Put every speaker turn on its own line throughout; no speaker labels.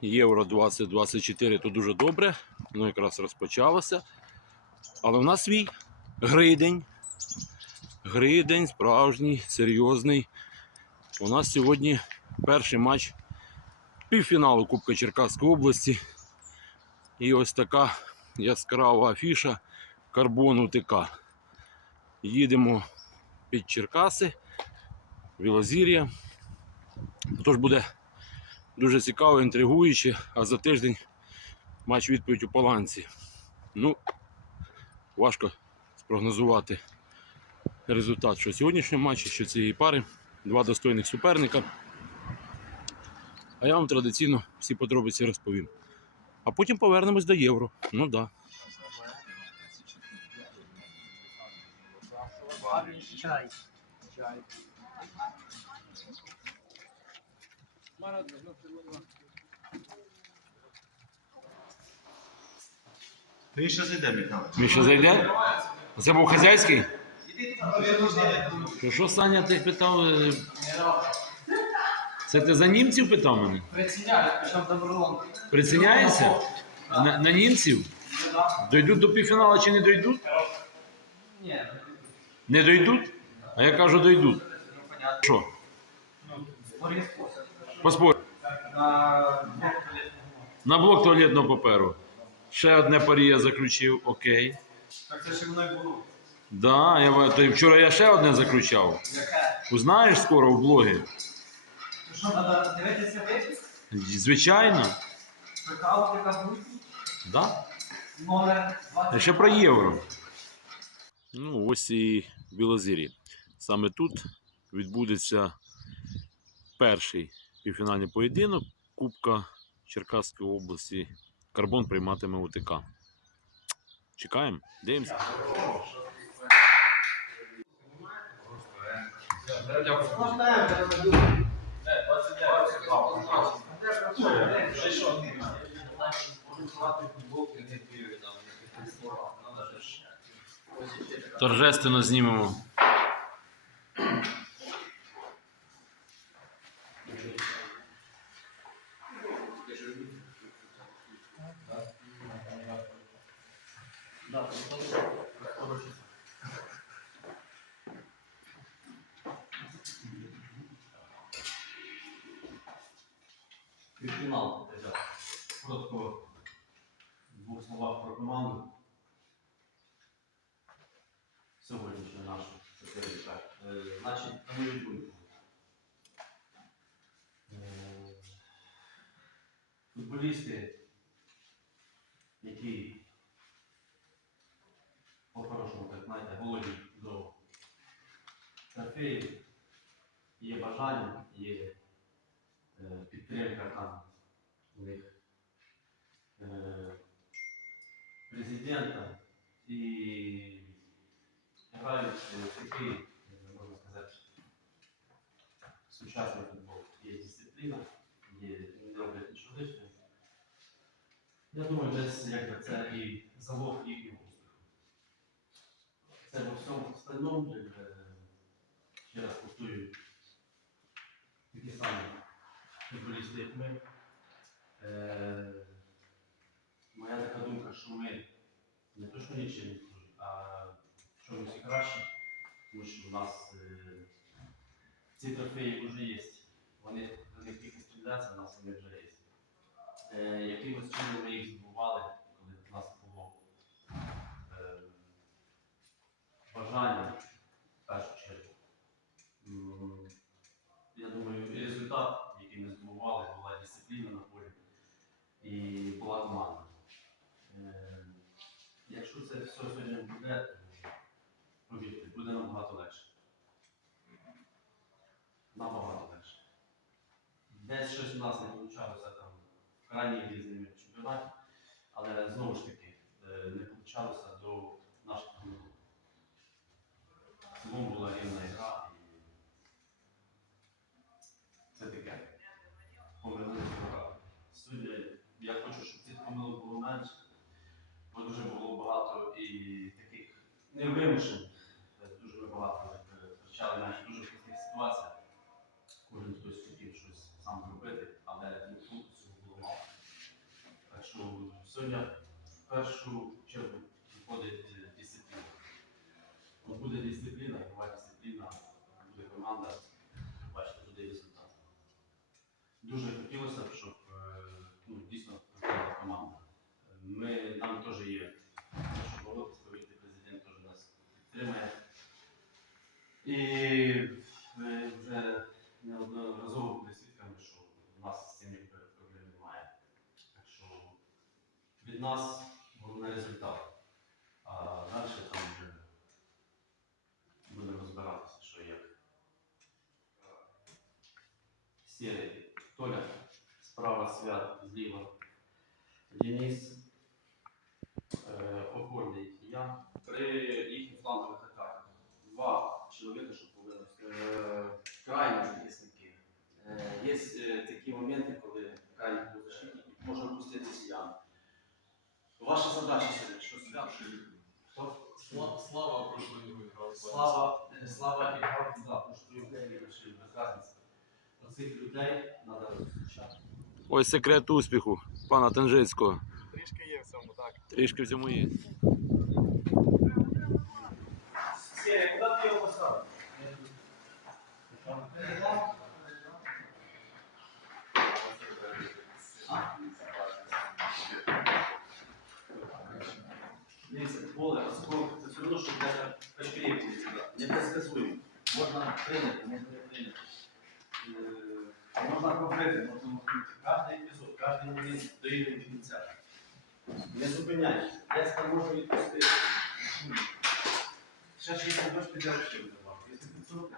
Євро 2024 то дуже добре. Воно якраз розпочалося. Але в нас свій гридень. Гридень справжній, серйозний. У нас сьогодні перший матч півфіналу Кубка Черкаської області. І ось така яскрава афіша Карбон УТК. Їдемо під Черкаси, Білозір'я. Тож буде дуже цікаво, інтригуюче, а за тиждень матч відповідь у Паланці. Ну, важко спрогнозувати результат що сьогоднішнього матчу, що цієї пари. Два достойних суперника. А я вам традиційно всі подробиці розповім. А потім повернемось до євро. Ну так. Да.
Він ще зайде, Михайло.
Він ще зайде? Це був хазяйський? Що, що Саня ти питав? е, Це ти за німців питав мене?
Приценяюсь, причем добром.
Приціняєшся? На, на німців? Дойдуть до півфіналу чи не дойдуть?
Ні,
Не дойдуть? А я кажу, дойдуть.
ну понятно.
Що?
Ну, спосіб.
Поспорь.
На блок
туалетного паперу. Ще одне парі я заключив, окей.
Так це ж воно й було.
Да, я, то вчора я ще одне заключав.
Яке?
Узнаєш скоро в блогі?
Ну що, треба дивитися випуск?
Звичайно.
Прикалки буде?
Да?
Номер 20.
Ще про євро. Ну, ось і Білозір'я. Саме тут відбудеться перший півфінальний поєдинок Кубка Черкаської області. Карбон прийматиме УТК. Чекаємо, дивимося. Торжественно знімемо.
Футболісти, які по-хорошому, так знаєте, голодні до трофеїв, є бажання, є е, підтримка там у них е, президента і грають в такий, е, можна сказати, сучасний футбол. Є дисципліна, є не роблять нічого лишнього. Я думаю, десь якби це і залог їхнього успіху. Це во всьому остальному, ще раз повторюю, такі самі футболісти, як ми. Е, моя така думка, що ми не то, що нічим не служимо, а чомусь і краще, тому що у нас е, ці трофеї вже є. Вони до них тільки стріляться, у нас вони вже є. Е, якимось чином ми їх здобували, коли в нас було е, бажання в першу чергу. Я думаю, результат, який ми здобували, була дисципліна на полі і була команда. Е, Якщо це все сьогодні буде, повірте, буде набагато легше. Набагато легше. Десь щось у нас не вийшло там в крайній різними чемпіонаті, але знову ж таки е, не вийшло помилок було менше, бо дуже було багато і таких невимушень, е, дуже багато е, втрачали навіть дуже крутих ситуаціях. Кожен хтось хотів щось сам зробити, але ну, тут цього було мало. Так що сьогодні в першу чергу виходить е, дисципліна. От Буде дисципліна, була дисципліна, буде команда, бачите, буде результат. Дуже хотілося б, щоб. І ми вже неодноразово були свідками, що у нас з цим якби проблем немає. Так що від нас головний результат. А далі там вже будемо розбиратися, що як. Сірий Толя, справа свят, зліва Денис, е, опорний я.
При їхніх флангових атаках два чоловіка, що повинні е, крайні захисники. Е, Є е, такі моменти, коли крайній полузащитник може опуститися ями. Ваша задача сьогодні, що свят, що?
Слава, слава прошлої гри грав.
Слава, е, слава і грав да, прошлої людей, без разниці. Оцих людей треба зустрічати.
Ось секрет успіху пана Танжицького.
Трішки є в цьому, так.
Трішки в цьому є.
Сірі, куди ти його поставив?
Дивіться, поле, осколок, це все одно, що для Кашпірєвки не предсказуємо. Можна прийняти, можна не прийняти. Е, можна покрити, можна мокрити. Кожний епізод, кожен момент доїде до кінця. Не зупиняйся. Я це можу відпустити. Ще 60 дощ піде вчив давав. Якщо 500,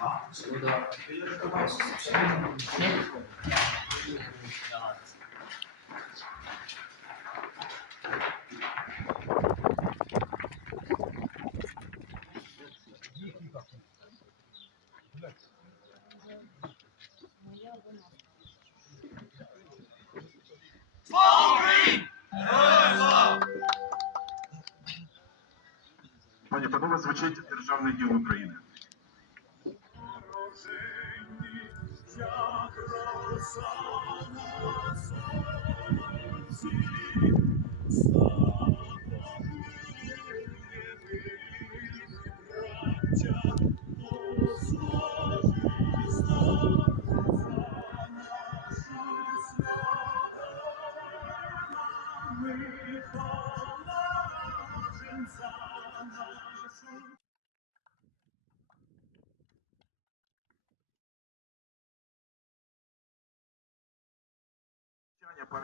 あ、そうだ。ね。Son, Son,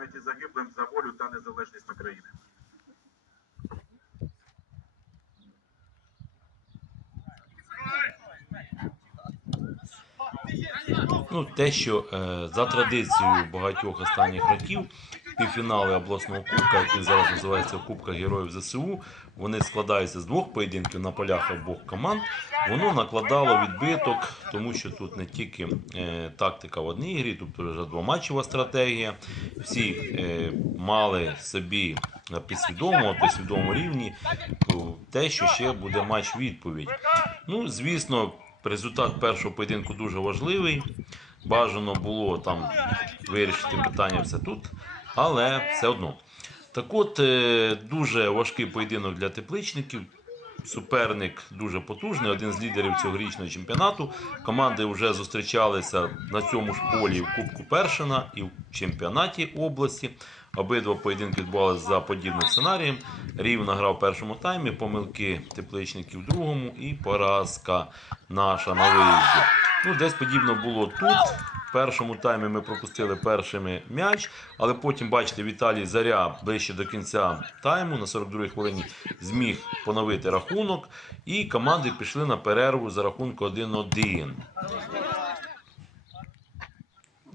Пам'яті загиблим за волю та незалежність України.
Ну, те, що е, за традицією багатьох останніх років півфінали обласного кубка, який зараз називається Кубка Героїв ЗСУ, вони складаються з двох поєдинків на полях обох команд. Воно накладало відбиток, тому що тут не тільки е, тактика в одній грі, тобто вже двоматчева стратегія. Всі е, мали собі на підсвідомому, підсвідомому рівні те, що ще буде матч відповідь. Ну, звісно, результат першого поєдинку дуже важливий. Бажано було там вирішити питання все тут, але все одно. Так от, е, дуже важкий поєдинок для тепличників. Суперник дуже потужний, один з лідерів цьогорічного чемпіонату. Команди вже зустрічалися на цьому ж полі в Кубку Першина і в чемпіонаті області. Обидва поєдинки відбувалися за подібним сценарієм. Рівна гра в першому таймі, помилки тепличників в другому і поразка наша на виїзді. Ну, десь подібно було тут. Першому таймі ми пропустили першими м'яч, але потім, бачите, Віталій Заря ближче до кінця тайму на 42-й хвилині зміг поновити рахунок, і команди пішли на перерву за рахунку 1-1.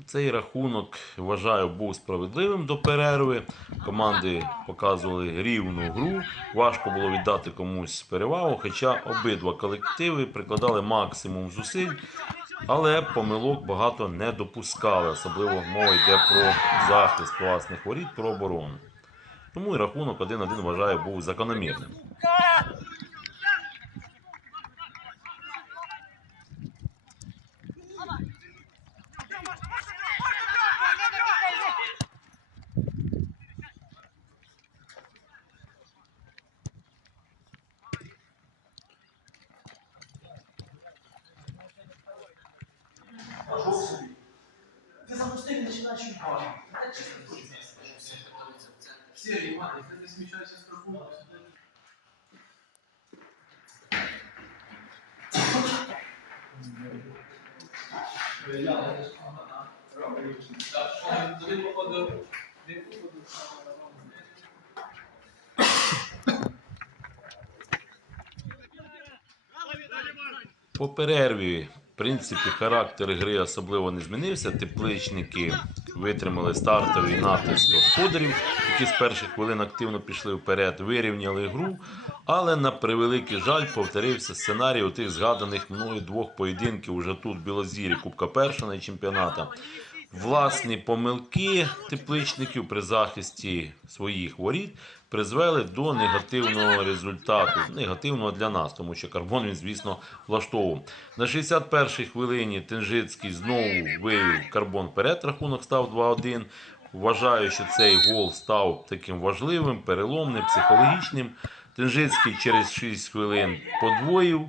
Цей рахунок, вважаю, був справедливим до перерви. Команди показували рівну гру. Важко було віддати комусь перевагу, хоча обидва колективи прикладали максимум зусиль, але помилок багато не допускали. Особливо мова йде про захист власних воріт, про оборону. Тому і рахунок 1-1 вважаю був закономірним.
Ти запустив і починаєш відбувати.
Всі рівати, ти не сміщайся з трибуни.
По перерві, в принципі, характер гри особливо не змінився. Тепличники витримали стартовий натиск господарів, які з перших хвилин активно пішли вперед, вирівняли гру. Але на превеликий жаль повторився сценарій у тих згаданих мною двох поєдинків уже тут, в Білозірі, Кубка Першина і чемпіоната. Власні помилки тепличників при захисті своїх воріт призвели до негативного результату. Негативного для нас, тому що карбон він, звісно, влаштовував. На 61-й хвилині Тенжицький знову вивів карбон вперед, рахунок став 2-1. Вважаю, що цей гол став таким важливим, переломним, психологічним. Тенжицький через 6 хвилин подвоїв,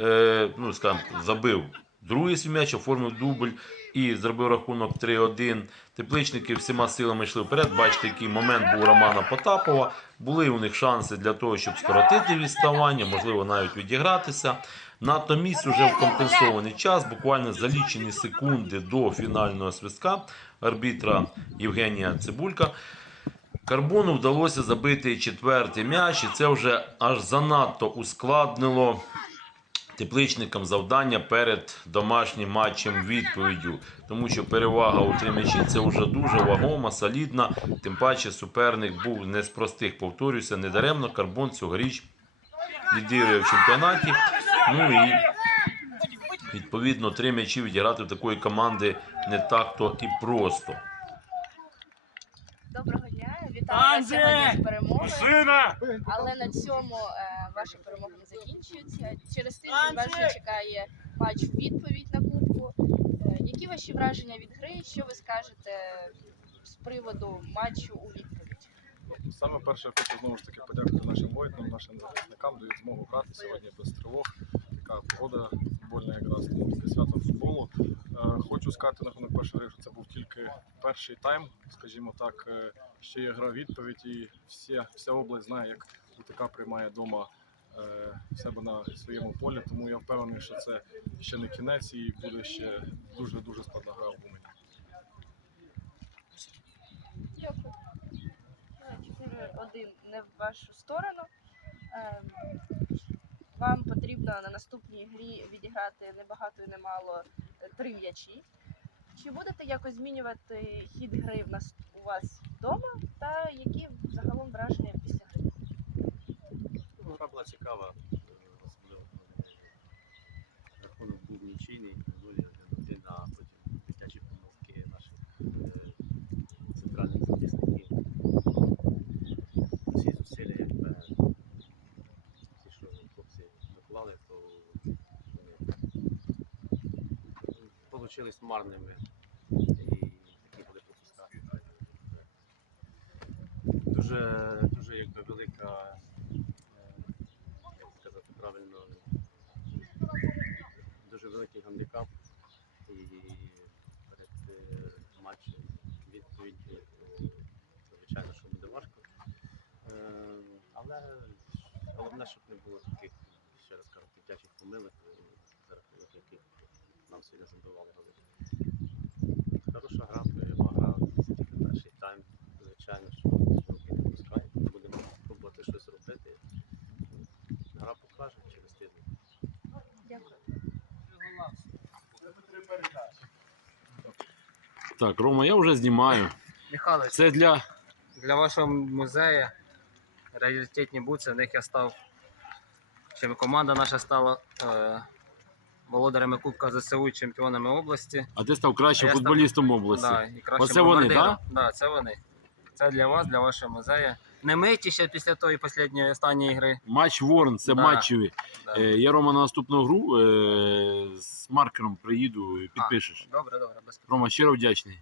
е, ну, скажімо, забив другий свій м'яч, оформив дубль і зробив рахунок 3-1. Тепличники всіма силами йшли вперед. Бачите, який момент був Романа Потапова. Були у них шанси для того, щоб скоротити відставання, можливо, навіть відігратися. Натомість уже в компенсований час, буквально за лічені секунди до фінального свистка арбітра Євгенія Цибулька. Карбону вдалося забити четвертий м'яч, і це вже аж занадто ускладнило тепличникам завдання перед домашнім матчем відповіддю, тому що перевага у три м'ячі це вже дуже вагома, солідна. Тим паче суперник був не з простих. Повторюся, недаремно карбон цьогоріч лідирує в чемпіонаті. Ну і відповідно три м'ячі відіграти в такої команди не так-то і просто.
Доброго дня, сьогодні з перемогою.
Сина!
Але на цьому е, ваша перемога не закінчується. Через тиждень вас вже чекає матч відповідь на кубку. Е, які ваші враження від гри? Що ви скажете з приводу матчу у відповідь?
Ну, Саме перше, я хочу знову ж таки подякувати нашим воїнам, нашим захисникам, дають змогу грати сьогодні без тривог. Така погода футбольна якраз таке свято футболу. Е, Хочу сказати на рахунок першої що це був тільки перший тайм, скажімо так. Е, Ще є гра відповідь, і вся, вся область знає, як УТК приймає вдома е, в себе на своєму полі. Тому я впевнений, що це ще не кінець і буде ще дуже дуже складна гра в Умані.
Дякую. Е, 4-1 не в вашу сторону. Вам потрібно на наступній грі відіграти не багато і не мало е, три м'ячі. Чи будете якось змінювати хід гри в нас у вас вдома? Та які загалом враження після гри?
Ну, Гра була цікава, рахунок був нічийний, 0-1, а потім дитячі помилки наших е, центральних захисників. Всі зусилля, якби ті, що хлопці доклали, то вийшли марними і такі були пропуска. Дуже, дуже якби велика як сказати правильно, дуже великий гандикап. І перед е, матчем відповідь, звичайно, що буде важко. Е, Але головне, щоб не було таких, ще раз кажу, дитячих помилок, е, за рахунок яких нам сьогодні забивали голи. Хороша гра, бойова гра, це тільки перший тайм. Звичайно, що руки не пускаємо. Будемо пробувати щось робити. Гра покаже через тиждень.
Дякую.
Так, Рома, я вже знімаю.
Михайлович,
Це для.
для вашого музею раритетні бутси, в них я став. Чим команда наша стала е, володарями Кубка ЗСУ і чемпіонами області.
А ти став кращим
А я став-
футболістом області.
Да, і кращим
Оце вони,
бомбардиром. Да, це вони. Це для вас, для вашого музею. Не миті ще після тої останньої останньої гри.
Матч Ворн, це
Да.
матчеві.
Да.
Е, я Рома на наступну гру е, з маркером приїду і підпишеш.
Добре, добре, без
Рома, щиро вдячний.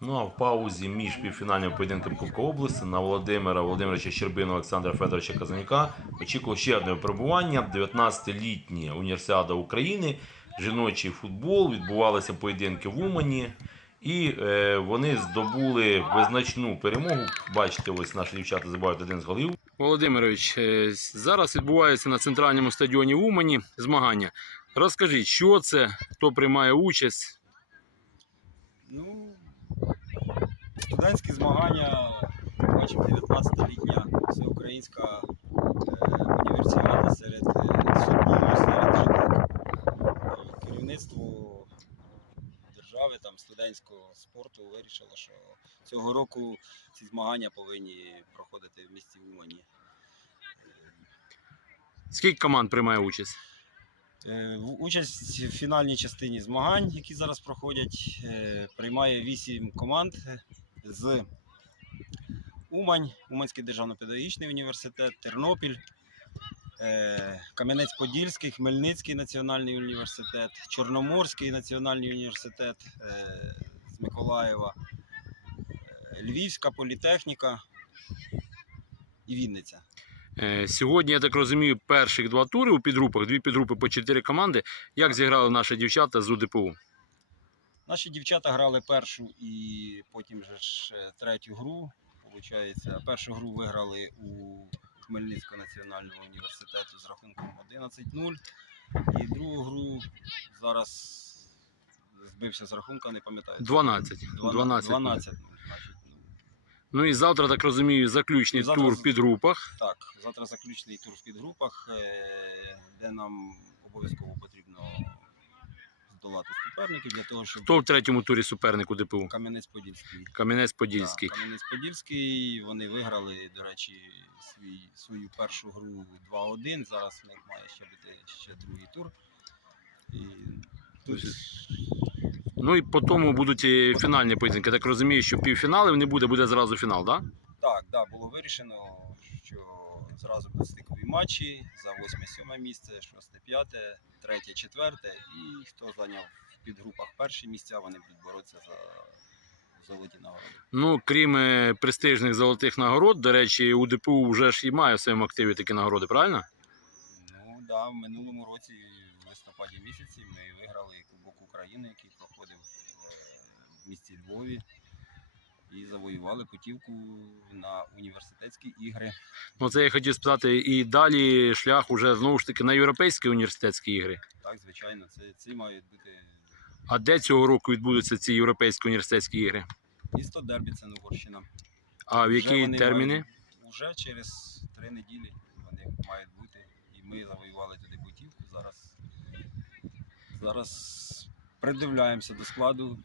Ну а в паузі між півфінальним поєдинком Кубка області на Володимира Володимировича Щербина Олександра Федоровича Казанюка очікував ще одне випробування. 19-літня універсіада України, жіночий футбол. Відбувалися поєдинки в Умані. І е, вони здобули визначну перемогу. Бачите, ось наші дівчата забувають один з голів. Володимирович, е, зараз відбувається на центральному стадіоні в Умані змагання. Розкажіть, що це, хто приймає участь?
Ну, студентські змагання, бачимо, 19-літня всеукраїнська е, універсіада серед е, футболу, серед жінок. Керівництво держави, там, студентського спорту вирішило, що цього року ці змагання повинні проходити в місті Умані.
Скільки команд приймає участь?
Е, Участь в фінальній частині змагань, які зараз проходять, е, приймає вісім команд з Умань, Уманський державно-педагогічний університет, Тернопіль, е, Кам'янець-Подільський, Хмельницький національний університет, Чорноморський національний університет е, з Миколаєва, е, Львівська політехніка і Вінниця.
Сьогодні, я так розумію, перших два тури у підгрупах, дві підгрупи по чотири команди. Як зіграли наші дівчата з УДПУ?
Наші дівчата грали першу і потім же ж е, третю гру. Получається, першу гру виграли у Хмельницького національного університету з рахунком 11-0. І другу гру зараз збився з рахунка, не пам'ятаю.
12.
12.
12.
12 ну, значить, ну,
Ну і завтра, так розумію, заключний
завтра
тур в підгрупах.
так, завтра заключний тур в підгрупах, е, де нам обов'язково потрібно здолати суперників для того, щоб
Хто в третьому турі суперник УДПУ?
Кам'янець-Подільський.
Кам'янець-Подільський.
Так, Кам'янець-Подільський, вони виграли, до речі, свій, свою першу гру 2-1. Зараз в них має ще бути ще другий тур. І тут
Ну і по тому будуть і фінальні поєдинки. Так розумію, що півфіналів не буде, буде зразу фінал, так? Да?
так, да, було вирішено, що зразу будуть стикові матчі за 8-7 місце, 6-5, 3-4. І хто зайняв в підгрупах перші місця, вони будуть боротися за золоті нагороди.
Ну, крім е, престижних золотих нагород, до речі, УДПУ вже ж і має в своєму активі такі нагороди, правильно?
Ну да, в минулому році, в листопаді місяці, ми виграли Кубок України, який проходив е, в місті Львові. І завоювали путівку на університетські ігри.
Ну, це я хотів спитати, і далі шлях уже знову ж таки на європейські університетські ігри.
Так, звичайно, це ці мають бути
А де цього року відбудуться ці європейські університетські ігри?
місто Дербі, це Угорщина.
А в які
вони
терміни?
мають- Уже через три неділі вони мають бути. І ми завоювали туди путівку. Зараз, зараз придивляємося до складу,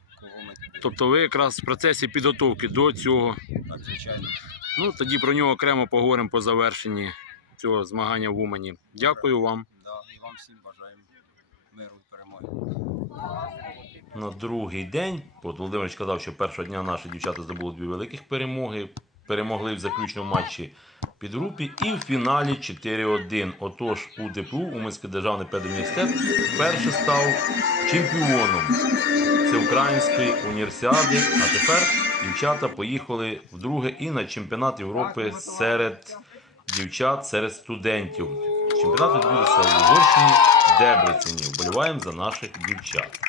Тобто ви якраз в процесі підготовки до цього.
Так, звичайно.
Ну тоді про нього окремо поговоримо по завершенні цього змагання в Умані. Дякую вам.
Да, і вам всім бажаємо миру і перемоги.
На другий день, от Володимир сказав, що першого дня наші дівчата здобули дві великих перемоги. Перемогли в заключному матчі підгрупі і в фіналі 4-1. Отож, УДПУ, Уманський державний педуніверситет, вперше став чемпіоном Всеукраїнської універсіади. А тепер дівчата поїхали вдруге і на чемпіонат Європи серед дівчат, серед студентів. Чемпіонат відбудеться в Угорщині, Дебрецені. Вболіваємо за наших дівчат.